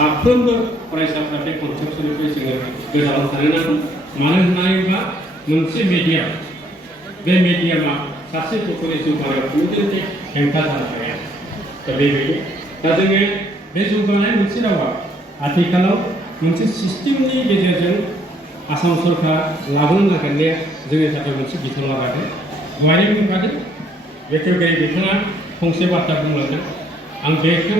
साफ्रोमबो फरायसाफ्रा बे कनसेप्सननिफ्राय जोङो गोजानाव थानो नांगौ मानो होननानै बुङोब्ला मोनसे मिडियाम बे मिडियामा सासे गथ'नि जौगानायाव खुनुदिन हेंथा जानो हाया दा बेबायदि दा जोङो बे जौगानाय मोनसे रावा आथिखालाव मोनसे सिस्टेमनि गेजेरजों आसाम सरकार लाबोनो नागिरनाया जोंनि थाखाय मोनसे बिथोन लागायदों दहायनो बुंखादों बेखेवगिरि बिथाङा फंसे बाथ्रा बुंलांदों आं बेखौ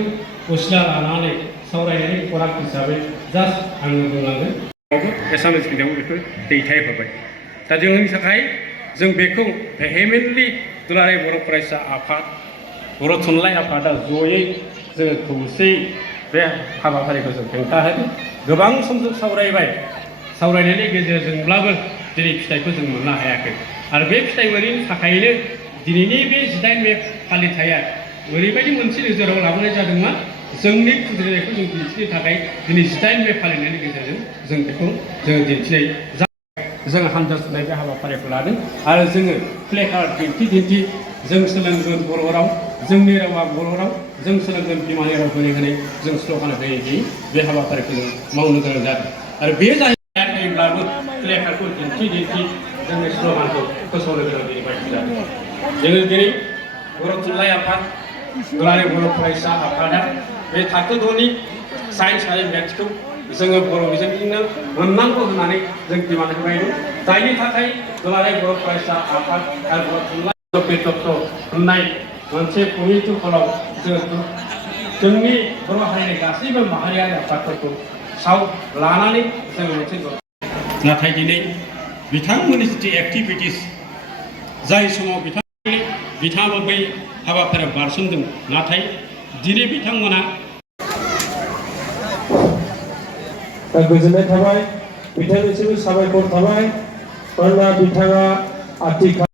उसिला लानानै सावरायनायनि खौरां हिसाबै जास्ट आङो बुंलांगोन एसामिस मिडियामाव बेखौ दैथायहरबाय दा जोंनि थाखाय जों बेखौ भेहेमेन्टलि दुलाराय बर' फरायसा आफाद बर' थुनलाइ आफादा जयै जोङो खौसेयै बे हाबाफारिखौ जों हेंथा होदों गोबां समजों सावरायनायनि गेजेरजोंब्लाबो दिनै फिथाइखौ जों मोननो हायाखै आरो बे फिथाइ मोनैनि थाखायनो दिनैनि बे 19 मे फालिथाया ओरैबायदि मोनसे नोजोराव लाबोनाय जादोंमोन जोंनि खुद्रिनायखौ जों दिन्थिनो थाखाय दिनै 19 मे फालिनायनि गेजेरजों जों बेखौ जोङो दिन्थिनाय जों हान्जा सुनाय बे हाबाफारिखौ लादों आरो जोङो प्लेकार्ड दिन्थि जों सोलोंगोन बर' राव जोंनि रावा बर' राव जों सोलोंगोन बिमानि राव होनै जों स्ल'गान होयै बे हाबाफारिखौ जों मावनो गोनां जादों आरो बे जायोब्लाबो प्लेकार्डखौ दिन्थि जोंनि स्ल'गानखौ फोसावनो गोनां दिनै बायदि जादों जोङो दिनै बर' थुनलाइ आफाद दुलाराय बर' फरायसा आफादा बे थाखो 2नि साइन्स आरो मेथ्सखौ जोङो बर' बिजोंजोंनो मोननांगौ होननानै जों डिमान्ड खालामदों जायनि थाखाय दुलाराय बर' फरायसा आफाद आरो बर' थुनलाइ तत्व होननाय मोनसे कमिटि हलाव जोंनि बर' हारिनि गासैबो माहारियारि आफादफोरखौ लानानै जोङो मोनसे नाथाय दिनै बिथांमोननि जिथु एक्टिभिटिस जाय समाव बिथाङाबो बै हाबाफारियाव बारसोमदों नाथाय दिनै बिथांमोना गोजोननाय थाबाय बिथांनिसिमबो साबायखर थाबाय मानोना बिथाङा आथिखाल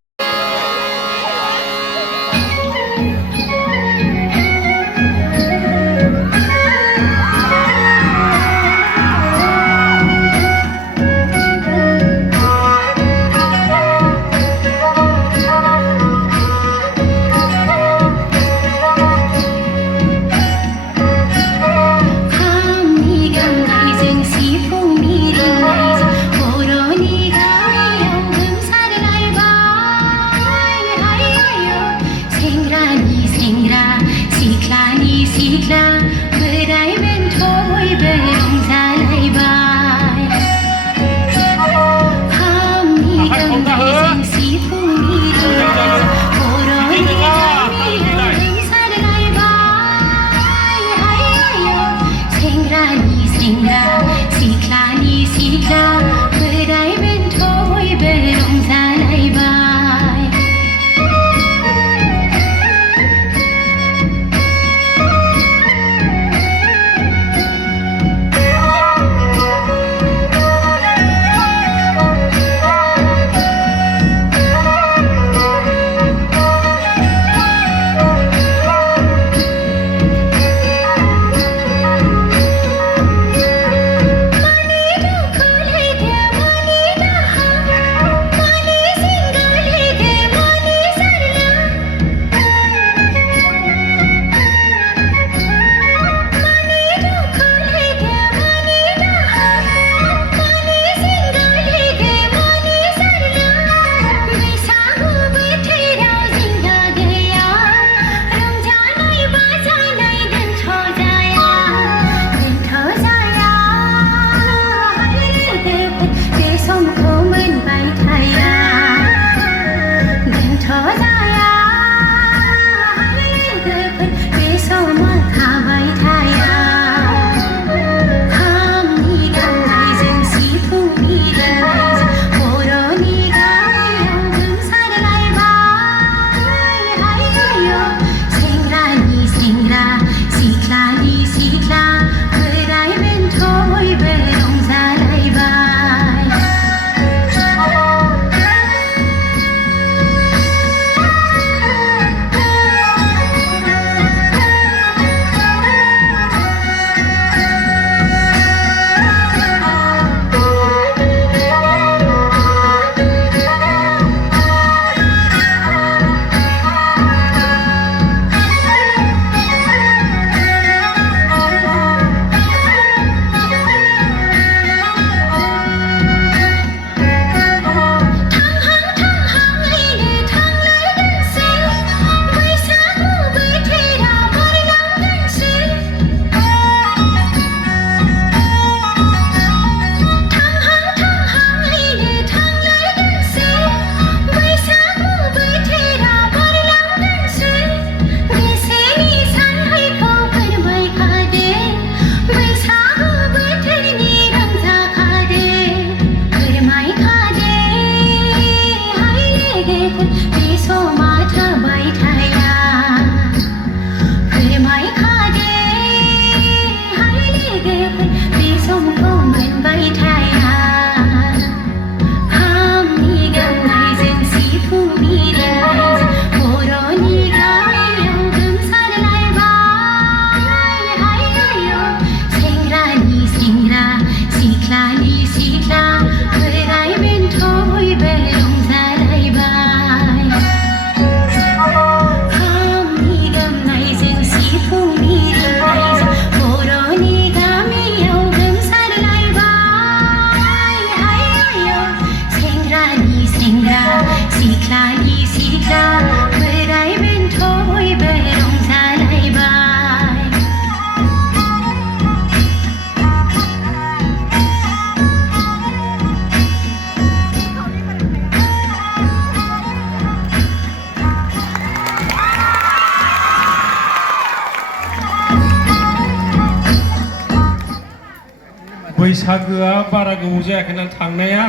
बैसागोआ बारा गोबाव जायाखैना थांनाया